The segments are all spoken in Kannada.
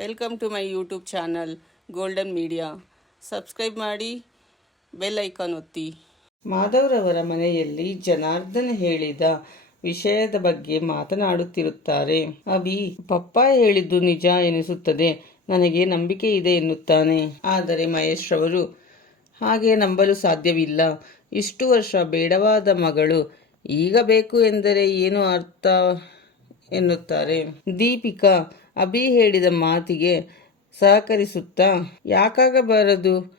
Welcome to my YouTube channel golden media subscribe ಮಾಡಿ ಬೆಲ್ ಐಕಾನ್ ಒತ್ತಿ. ಮಾಧವ್ರವರ ಮನೆಯಲ್ಲಿ ಜನಾರ್ದನ್ ಹೇಳಿದ ವಿಷಯದ ಬಗ್ಗೆ ಮಾತನಾಡುತ್ತಿರುತ್ತಾರೆ. ಅಭಿ ಪಪ್ಪ ಹೇಳಿದ್ದು ನಿಜ ಎನಿಸುತ್ತದೆ. ನನಗೆ ನಂಬಿಕೆ ಇದೆ ಎನ್ನುತ್ತಾನೆ. ಆದರೆ ಮಹೇಶ್ ಅವರು ಹಾಗೆ ನಂಬಲು ಸಾಧ್ಯವಿಲ್ಲ. ಇಷ್ಟು ವರ್ಷ ಬೇಡವಾದ ಮಗಳು. ಈಗ ಬೇಕು ಎಂದರೆ ಏನು ಅರ್ಥ? ಎನ್ನುತ್ತಾರೆ. ದೀಪಿಕಾ ಅಭಿ ಹೇಳಿದ ಮಾತಿಗೆ ಸಹಕರಿಸುತ್ತಾ, ಯಾಕಾಗಬಾರದು?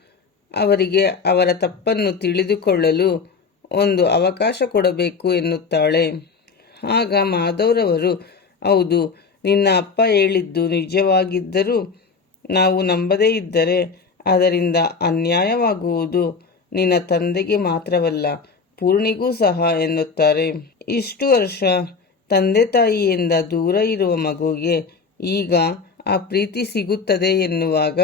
ಅವರಿಗೆ ಅವರ ತಪ್ಪನ್ನು ತಿಳಿದುಕೊಳ್ಳಲು ಒಂದು ಅವಕಾಶ ಕೊಡಬೇಕು ಎನ್ನುತ್ತಾಳೆ. ಆಗ ಮಾಧವ್ರವರು ಹೌದು, ನಿನ್ನ ಅಪ್ಪ ಹೇಳಿದ್ದು ನಿಜವಾಗಿದ್ದರೂ ನಾವು ನಂಬದೇ ಇದ್ದರೆ ಅದರಿಂದ ಅನ್ಯಾಯವಾಗುವುದು ನಿನ್ನ ತಂದೆಗೆ ಮಾತ್ರವಲ್ಲ, ಪೂರ್ಣಿಗೂ ಸಹ ಎನ್ನುತ್ತಾರೆ. ಇಷ್ಟು ವರ್ಷ ತಂದೆ ತಾಯಿಯಿಂದ ದೂರ ಇರುವ ಮಗುವಿಗೆ ಈಗ ಆ ಪ್ರೀತಿ ಸಿಗುತ್ತದೆ ಎನ್ನುವಾಗ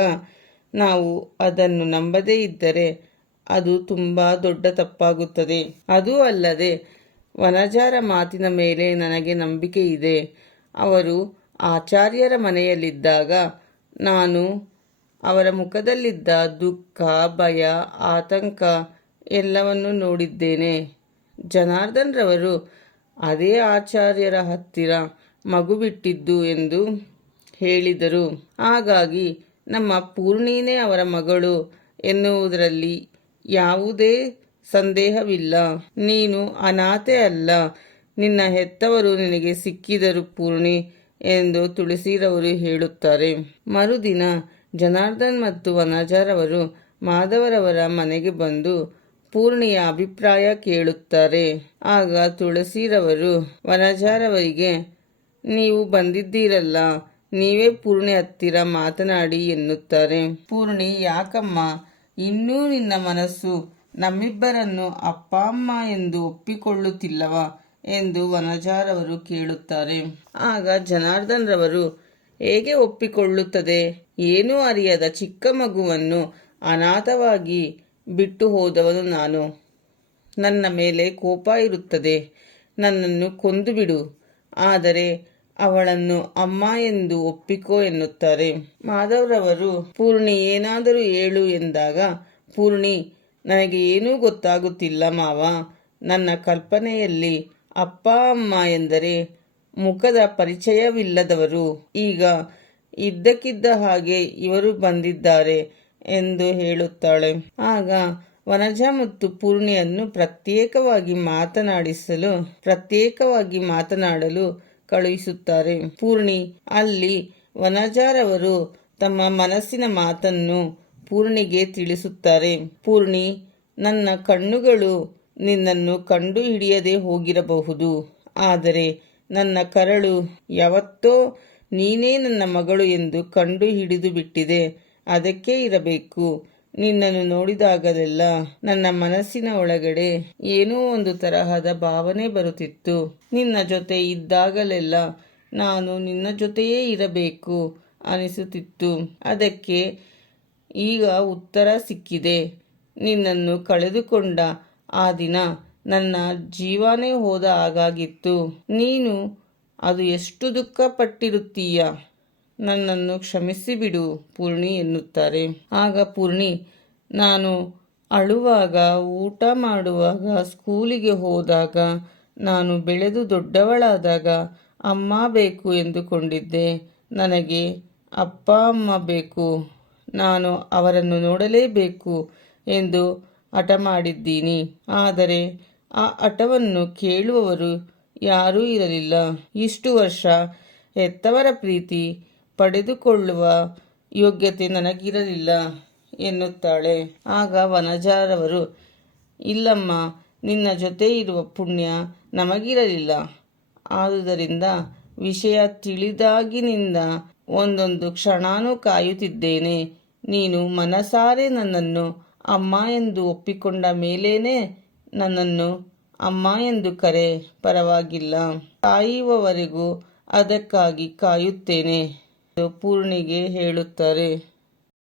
ನಾವು ಅದನ್ನು ನಂಬದೇ ಇದ್ದರೆ ಅದು ತುಂಬ ದೊಡ್ಡ ತಪ್ಪಾಗುತ್ತದೆ. ಅದು ಅಲ್ಲದೆ ವನಜಾರ ಮಾತಿನ ಮೇಲೆ ನನಗೆ ನಂಬಿಕೆ ಇದೆ. ಅವರು ಆಚಾರ್ಯರ ಮನೆಯಲ್ಲಿದ್ದಾಗ ನಾನು ಅವರ ಮುಖದಲ್ಲಿದ್ದ ದುಃಖ, ಭಯ, ಆತಂಕ ಎಲ್ಲವನ್ನು ನೋಡಿದ್ದೇನೆ. ಜನಾರ್ದನ್ ರವರು ಅದೇ ಆಚಾರ್ಯರ ಹತ್ತಿರ ಮಗು ಬಿಟ್ಟಿದ್ದು ಎಂದು ಹೇಳಿದರು. ಹಾಗಾಗಿ ನಮ್ಮ ಪೂರ್ಣಿನೇ ಅವರ ಮಗಳು ಎನ್ನುವುದರಲ್ಲಿ ಯಾವುದೇ ಸಂದೇಹವಿಲ್ಲ. ನೀನು ಅನಾಥೆ ಅಲ್ಲ. ನಿನ್ನ ಹೆತ್ತವರು ನಿನಗೆ ಸಿಕ್ಕಿದರು ಪೂರ್ಣಿ ಎಂದು ತುಳಸಿರವರು ಹೇಳುತ್ತಾರೆ. ಮರುದಿನ ಜನಾರ್ದನ್ ಮತ್ತು ವನಜಾರವರು ಮಾಧವರವರ ಮನೆಗೆ ಬಂದು ಪೂರ್ಣಿಯ ಅಭಿಪ್ರಾಯ ಕೇಳುತ್ತಾರೆ. ಆಗ ತುಳಸಿರವರು, ವನಜಾರವರಿಗೆ ನೀವು ಬಂದಿದ್ದೀರಲ್ಲ, ನೀವೇ ಪೂರ್ಣಿ ಹತ್ತಿರ ಮಾತನಾಡಿ ಎನ್ನುತ್ತಾರೆ. ಪೂರ್ಣಿ, ಯಾಕಮ್ಮ, ಇನ್ನೂ ನಿನ್ನ ಮನಸ್ಸು ನಮ್ಮಿಬ್ಬರನ್ನು ಅಪ್ಪ, ಅಮ್ಮ ಎಂದು ಒಪ್ಪಿಕೊಳ್ಳುತ್ತಿಲ್ಲವ ಎಂದು ವನಜಾರವರು ಕೇಳುತ್ತಾರೆ. ಆಗ ಜನಾರ್ದನ್ ರವರು ಹೇಗೆ ಒಪ್ಪಿಕೊಳ್ಳುತ್ತದೆ? ಏನೂ ಅರಿಯದ ಚಿಕ್ಕ ಮಗುವನ್ನು ಅನಾಥವಾಗಿ ಬಿಟ್ಟು ಹೋದವನು ನಾನು. ನನ್ನ ಮೇಲೆ ಕೋಪ ಇರುತ್ತದೆ. ನನ್ನನ್ನು ಕೊಂದು ಬಿಡು ಆದರೆ ಅವಳನ್ನು ಅಮ್ಮ ಎಂದು ಒಪ್ಪಿಕೋ ಎನ್ನುತ್ತಾರೆ. ಮಾಧವರವರು, ಪೂರ್ಣಿ, ಏನಾದರೂ ಹೇಳು ಎಂದಾಗ, ಪೂರ್ಣಿ, ನನಗೆ ಏನೂ ಗೊತ್ತಾಗುತ್ತಿಲ್ಲ ಮಾವ. ನನ್ನ ಕಲ್ಪನೆಯಲ್ಲಿ ಅಪ್ಪ, ಅಮ್ಮ ಎಂದರೆ ಮುಖದ ಪರಿಚಯವಿಲ್ಲದವರು. ಈಗ ಇದ್ದಕ್ಕಿದ್ದ ಹಾಗೆ ಇವರು ಬಂದಿದ್ದಾರೆ. ಎಂದು ಹೇಳುತ್ತಾಳೆ. ಆಗ ವನಜ ಮತ್ತು ಪೂರ್ಣಿಯನ್ನು ಪ್ರತ್ಯೇಕವಾಗಿ ಮಾತನಾಡಿಸಲು, ಪ್ರತ್ಯೇಕವಾಗಿ ಮಾತನಾಡಲು ಕಳುಹಿಸುತ್ತಾರೆ. ಪೂರ್ಣಿ, ಅಲ್ಲಿ ವನಜಾರವರು ತಮ್ಮ ಮನಸ್ಸಿನ ಮಾತನ್ನು ಪೂರ್ಣಿಗೆ ತಿಳಿಸುತ್ತಾರೆ. ಪೂರ್ಣಿ, ನನ್ನ ಕಣ್ಣುಗಳು ನಿನ್ನನ್ನು ಕಂಡು ಹಿಡಿಯದೆ ಹೋಗಿರಬಹುದು. ಆದರೆ ನನ್ನ ಕರಳು ಯಾವತ್ತೋ ನೀನೇ ನನ್ನ ಮಗಳು ಎಂದು ಕಂಡು ಹಿಡಿದು ಬಿಟ್ಟಿದೆ ಅದಕ್ಕೆ ಇರಬೇಕು. ನಿನ್ನನ್ನು ನೋಡಿದಾಗಲೆಲ್ಲ ನನ್ನ ಮನಸ್ಸಿನ ಒಳಗಡೆ ಏನೋ ಒಂದು ತರಹದ ಭಾವನೆ ಬರುತ್ತಿತ್ತು. ನಿನ್ನ ಜೊತೆ ಇದ್ದಾಗಲೆಲ್ಲ ನಾನು ನಿನ್ನ ಜೊತೆಯೇ ಇರಬೇಕು ಅನಿಸುತ್ತಿತ್ತು. ಅದಕ್ಕೆ ಈಗ ಉತ್ತರ ಸಿಕ್ಕಿದೆ. ನಿನ್ನನ್ನು ಕಳೆದುಕೊಂಡ ಆ ದಿನ ನನ್ನ ಜೀವನೇ ಹೋದ ಹಾಗಾಗಿತ್ತು. ನೀನು ಅದು ಎಷ್ಟು ದುಃಖ ಪಟ್ಟಿರುತ್ತೀಯ ನನ್ನನ್ನು ಕ್ಷಮಿಸಿಬಿಡು ಪೂರ್ಣಿ ಎನ್ನುತ್ತಾರೆ. ಆಗ ಪೂರ್ಣಿ, ನಾನು ಅಳುವಾಗ ಊಟ ಮಾಡುವಾಗ ಸ್ಕೂಲಿಗೆ ಹೋದಾಗ, ನಾನು ಬೆಳೆದು ದೊಡ್ಡವಳಾದಾಗ ಅಮ್ಮ ಬೇಕು ಎಂದುಕೊಂಡಿದ್ದೆ. ನನಗೆ ಅಪ್ಪ, ಅಮ್ಮ ಬೇಕು, ನಾನು ಅವರನ್ನು ನೋಡಲೇಬೇಕು ಎಂದು ಹಠ ಮಾಡಿದ್ದೀನಿ. ಆದರೆ ಆ ಹಠವನ್ನು ಕೇಳುವವರು ಯಾರೂ ಇರಲಿಲ್ಲ. ಇಷ್ಟು ವರ್ಷ ಹೆತ್ತವರ ಪ್ರೀತಿ ಪಡೆದುಕೊಳ್ಳುವ ಯೋಗ್ಯತೆ ನನಗಿರಲಿಲ್ಲ ಎನ್ನುತ್ತಾಳೆ. ಆಗ ವನಜಾರವರು, ಇಲ್ಲಮ್ಮ, ನಿನ್ನ ಜೊತೆ ಇರುವ ಪುಣ್ಯ ನಮಗಿರಲಿಲ್ಲ. ಆದುದರಿಂದ ವಿಷಯ ತಿಳಿದಾಗಿನಿಂದ ಒಂದೊಂದು ಕ್ಷಣಾನು ಕಾಯುತ್ತಿದ್ದೇನೆ. ನೀನು ಮನಸಾರೆ ನನ್ನನ್ನು ಅಮ್ಮ ಎಂದು ಒಪ್ಪಿಕೊಂಡ ಮೇಲೇನೆ ನನ್ನನ್ನು ಅಮ್ಮ ಎಂದು ಕರೆ. ಪರವಾಗಿಲ್ಲ. ಕಾಯುವವರೆಗೂ ಅದಕ್ಕಾಗಿ ಕಾಯುತ್ತೇನೆ. ಪೂರ್ಣಿಗೆ ಹೇಳುತ್ತಾರೆ.